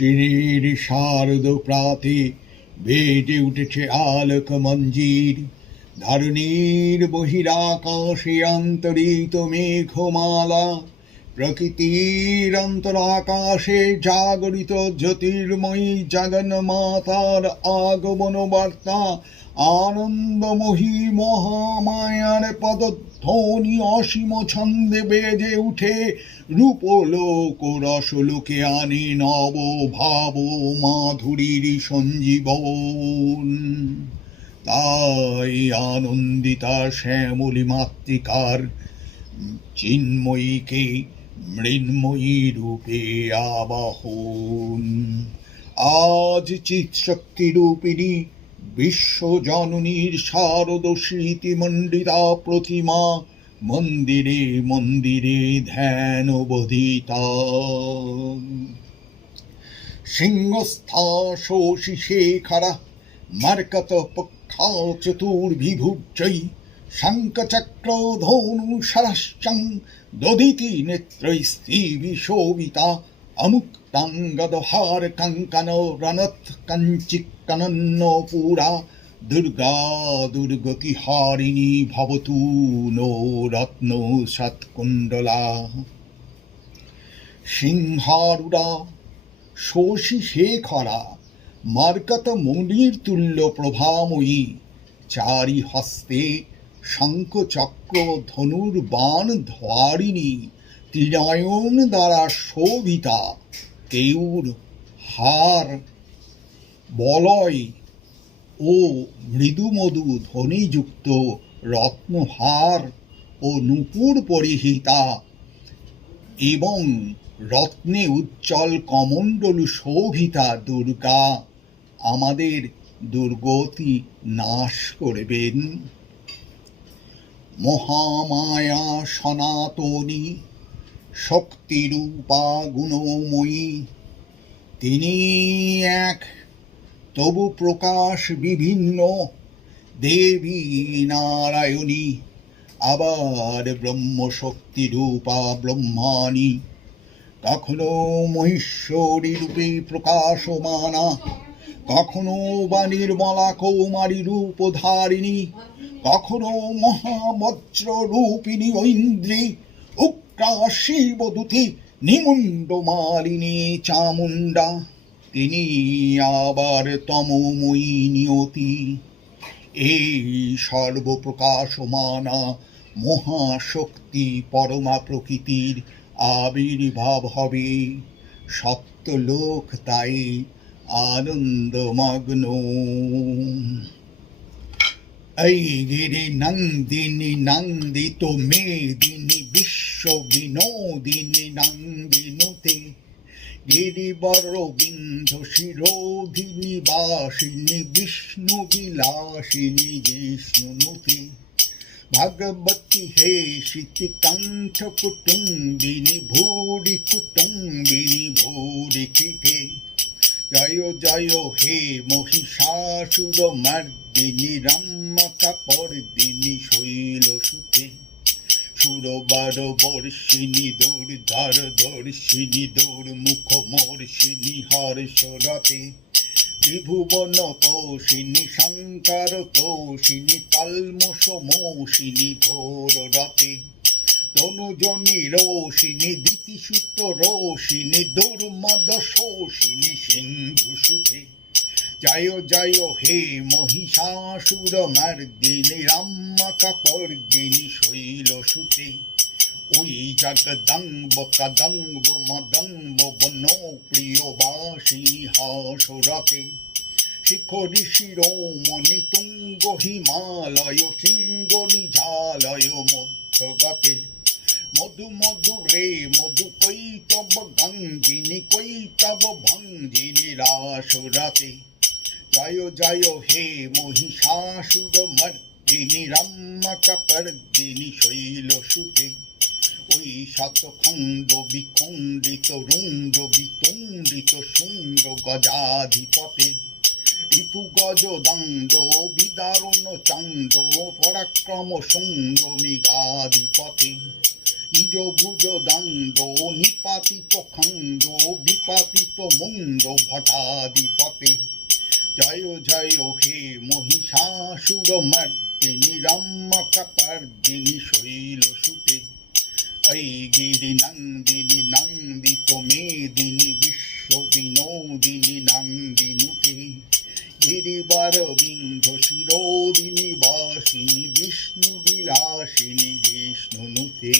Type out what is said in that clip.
শিরির শারদ প্রাতে বেজে উঠেছে আলোক মঞ্জির। ধরণীর বহিরাকাশে অন্তরিত মেঘমালা, প্রকৃতির অন্তরাকাশে জাগরিত জ্যোতির্ময়ী জগন্মাতার আগমন বার্তা। আনন্দময়ী মহামায়ার পদধ্বনি অসীম ছন্দে বেজে উঠে রূপলোক রসলোকে আনে নব ভাব মাধুরীর সঞ্জীবন। তাই আনন্দিতা শ্যামলী মাতৃকার চিন্ময়ীকে মৃন্ময়ী রূপে আবাহন। আজ চিৎশক্তি রূপিণী বিশ্বজননীর শারদ স্মৃতিমণ্ডিতা প্রতিমা মন্দিরে মন্দিরে ধ্যান বোধিতা। সিংহস্থা শোষি শেখরা মার্কত পক্ষা চতুর্বিভুজৈ শঙ্খচক্র ধনু সরশ্চং দধিতি নেত্রৈস্ত্রীভি শোভিতা। অমুক্তাঙ্গদহার কঙ্কণ রণত কঞ্চিকনন্ন পুরা। দুর্গা দুর্গতি হারিণী ভবতু নো রত্ন সৎকুণ্ডলা। সিংহারুড়া শোষি শেখরা মার্কত মণির তুল্য প্রভাময়ী। চারি হস্তে শঙ্খ চক্র ধনুর বাণ ধারিণী। ত্রিনয়ন দ্বারা শোভিতা কেউর হার বলয় ও মৃদুমধু ধ্বনিযুক্ত রত্নহার ও নূপুর পরিহিতা এবং রত্নে উজ্জ্বল কমণ্ডলু শোভিতা দুর্গা আমাদের দুর্গতি নাশ করবেন। মহামায়া সনাতনী শক্তিরূপা গুণময়ী, তিনি এক তবু প্রকাশ বিভিন্ন। দেবী নারায়ণী আবার ব্রহ্মশক্তি রূপা ব্রহ্মাণী। কখনো মহেশ্বরী রূপে প্রকাশমানা, কখনো বা নির্মলা কৌমারী রূপধারিণী, কখনো মহাবজ্র রূপিণী ঐন্দ্রী। উগ্রা শিবদূতি নিমুণ্ডমালিনী চামুণ্ডা, তিনি আবার তমোময়ী নিয়তি। এই সর্বপ্রকাশমানা মহাশক্তি পরমা প্রকৃতির আবির্ভাব হবে। সপ্তলোক তাই আনন্দমগ্ন। এই গিরি নন্দিনী নন্দিত মেদিনী বিশ্ব বিনোদিনী নন্দিনুতে। গিরিবর বিন্ধ শিরোধিনী বাসিনী বিষ্ণু বিলাসিনী জিষ্ণুনুতে। ভগবতী হে শীতি কণ্ঠ কুটুম্বিনী ভূরি কুটুম্বিনী ভূরি কৃতে। জয় জয় হে মহিষাসুর মর্দিনী রম্মকা পর্দিনী শৈলসুতে। সুরবার বর্ষিণী দুর্ধর দর্শিনী দুর্মুখ মর্ষিণী হর্ষরতে। ত্রিভুবন তোষিনী শঙ্কর তোষিনী কলমোষ মোষিনী ঘোর রতে। তনুজনী রোষিনী দিতিসুত রোষিনী দুর্মদ শোষিনী সিন্ধুসুতে। জয় জয় হে মহিষাসুর মর্দিনী রম্মকা পর্দিনী শৈলসুতে। ওই জগদম্ব কদম্ব মদম্ব বনো প্রিয় বাসিনী হাসরতে। শিখরি শিরোমণি তুঙ্গ হিমালয় সিংহ নিজালয় মধ্যগতে। মধু মধু রে মধু কৈতব গঙ্গিনী কৈতব ভঙ্গিনী রাসরতে। জয় জয় হে মহিষাসুর মর্দিনী রম্মকা পর্দিনী শৈলসুতে। ওই শতখণ্ড বিখণ্ডিত রুণ্ড বিতুণ্ডিত শুণ্ড গজাধিপতে। রিপু গজ দণ্ড বিদারুণ চণ্ড পরাক্রম শুণ্ড মৃগাধিপতে। নিজ ভুজ দণ্ড নিপাতিত খণ্ড বিপাতিত মুণ্ড ভটাধিপতে জয় জয় হে মহিষাসুর মর্দিনী রম্যকपर्दिनी শৈলসুতে ऐ गिरिनन्दिनि नन्दित मेदिनि विश्व विनोदिनि नन्दिनुते गिरिवरविन्द शिरोदिनि वासिनि विष्णु विलासिनि विष्णुनुते।